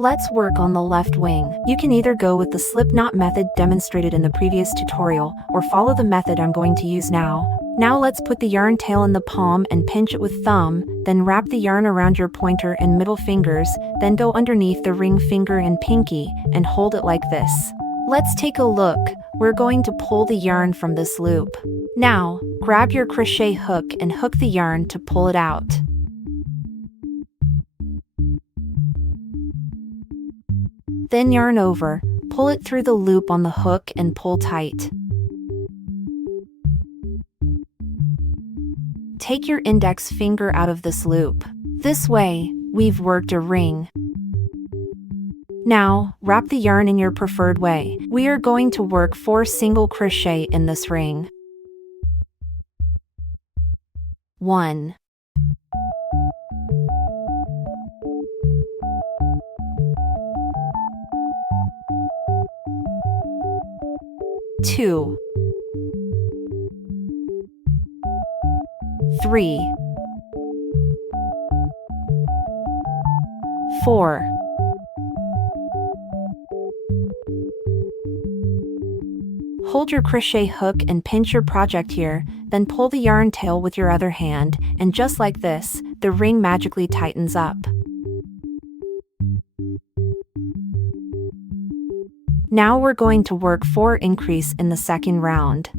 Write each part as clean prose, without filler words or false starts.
Let's work on the left wing. You can either go with the slip knot method demonstrated in the previous tutorial, or follow the method I'm going to use now. Now let's put the yarn tail in the palm and pinch it with thumb, then wrap the yarn around your pointer and middle fingers, then go underneath the ring finger and pinky, and hold it like this. Let's take a look. We're going to pull the yarn from this loop. Now, grab your crochet hook and hook the yarn to pull it out. Then yarn over, pull it through the loop on the hook and pull tight. Take your index finger out of this loop. This way, we've worked a ring. Now, wrap the yarn in your preferred way. We are going to work 4 single crochet in this ring. 1, 2, 3, 4, 5. Hold your crochet hook and pinch your project here, then pull the yarn tail with your other hand, and just like this, the ring magically tightens up. Now we're going to work 4 increase in the second round.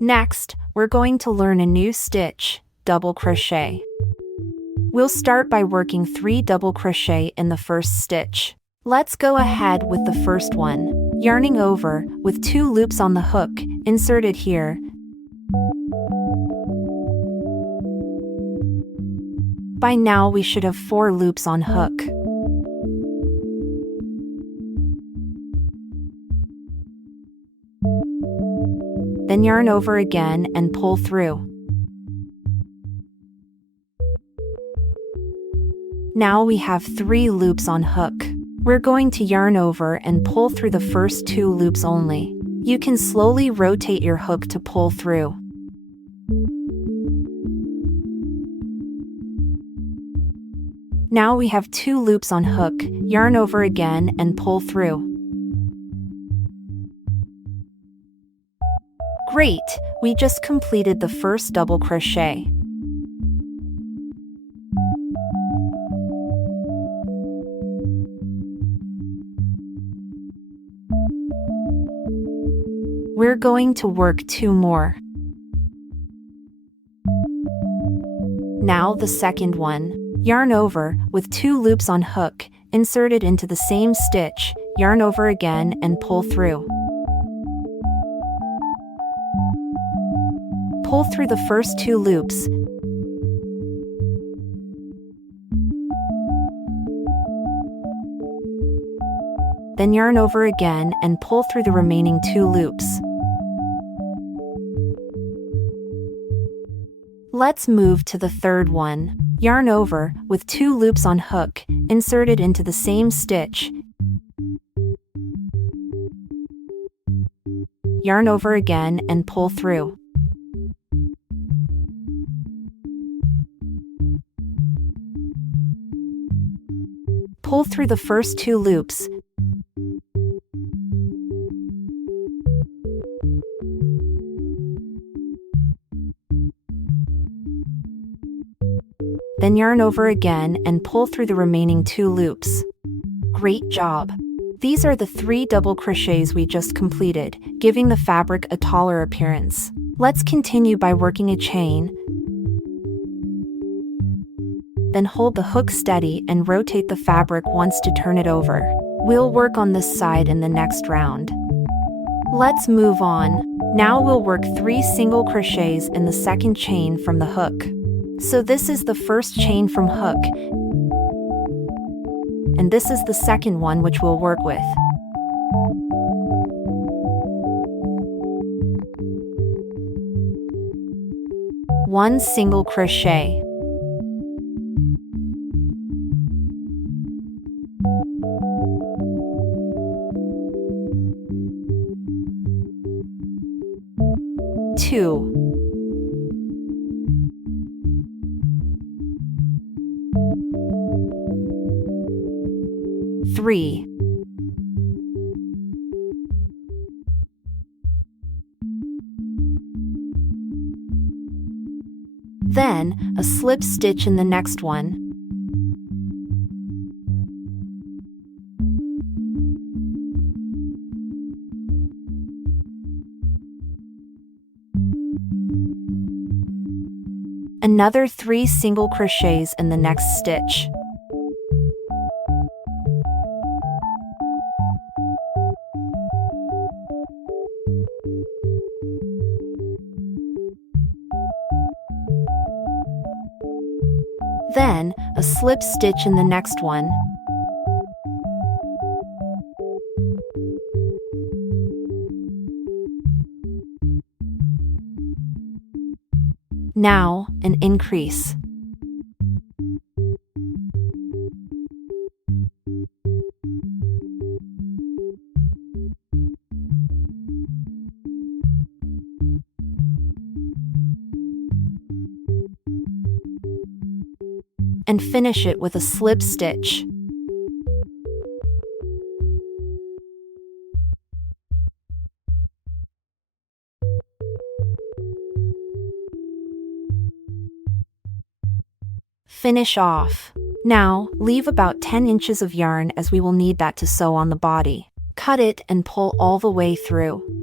Next, we're going to learn a new stitch, double crochet. We'll start by working 3 double crochet in the first stitch. Let's go ahead with the first one. Yarning over, with 2 loops on the hook, inserted here. By now we should have 4 loops on hook. Then yarn over again and pull through. Now we have 3 loops on hook. We're going to yarn over and pull through the first 2 loops only. You can slowly rotate your hook to pull through. Now we have 2 loops on hook, yarn over again and pull through. Great! We just completed the first double crochet. We're going to work 2 more. Now the second one. Yarn over, with 2 loops on hook, inserted into the same stitch, yarn over again and pull through. Pull through the first 2 loops. Then yarn over again and pull through the remaining 2 loops. Let's move to the third one. Yarn over, with 2 loops on hook, inserted into the same stitch. Yarn over again and pull through. Pull through the first 2 loops. Then yarn over again and pull through the remaining 2 loops. Great job! These are the 3 double crochets we just completed, giving the fabric a taller appearance. Let's continue by working a chain. Then hold the hook steady and rotate the fabric once to turn it over. We'll work on this side in the next round. Let's move on. Now we'll work 3 single crochets in the second chain from the hook. So this is the first chain from hook, and this is the second one which we'll work with. 1 single crochet, 2, 3, 'Then, a slip stitch in the next one. Another 3 single crochets in the next stitch. Then, a slip stitch in the next one. Now, an increase. And finish it with a slip stitch. Finish off. Now, leave about 10 inches of yarn as we will need that to sew on the body. Cut it and pull all the way through.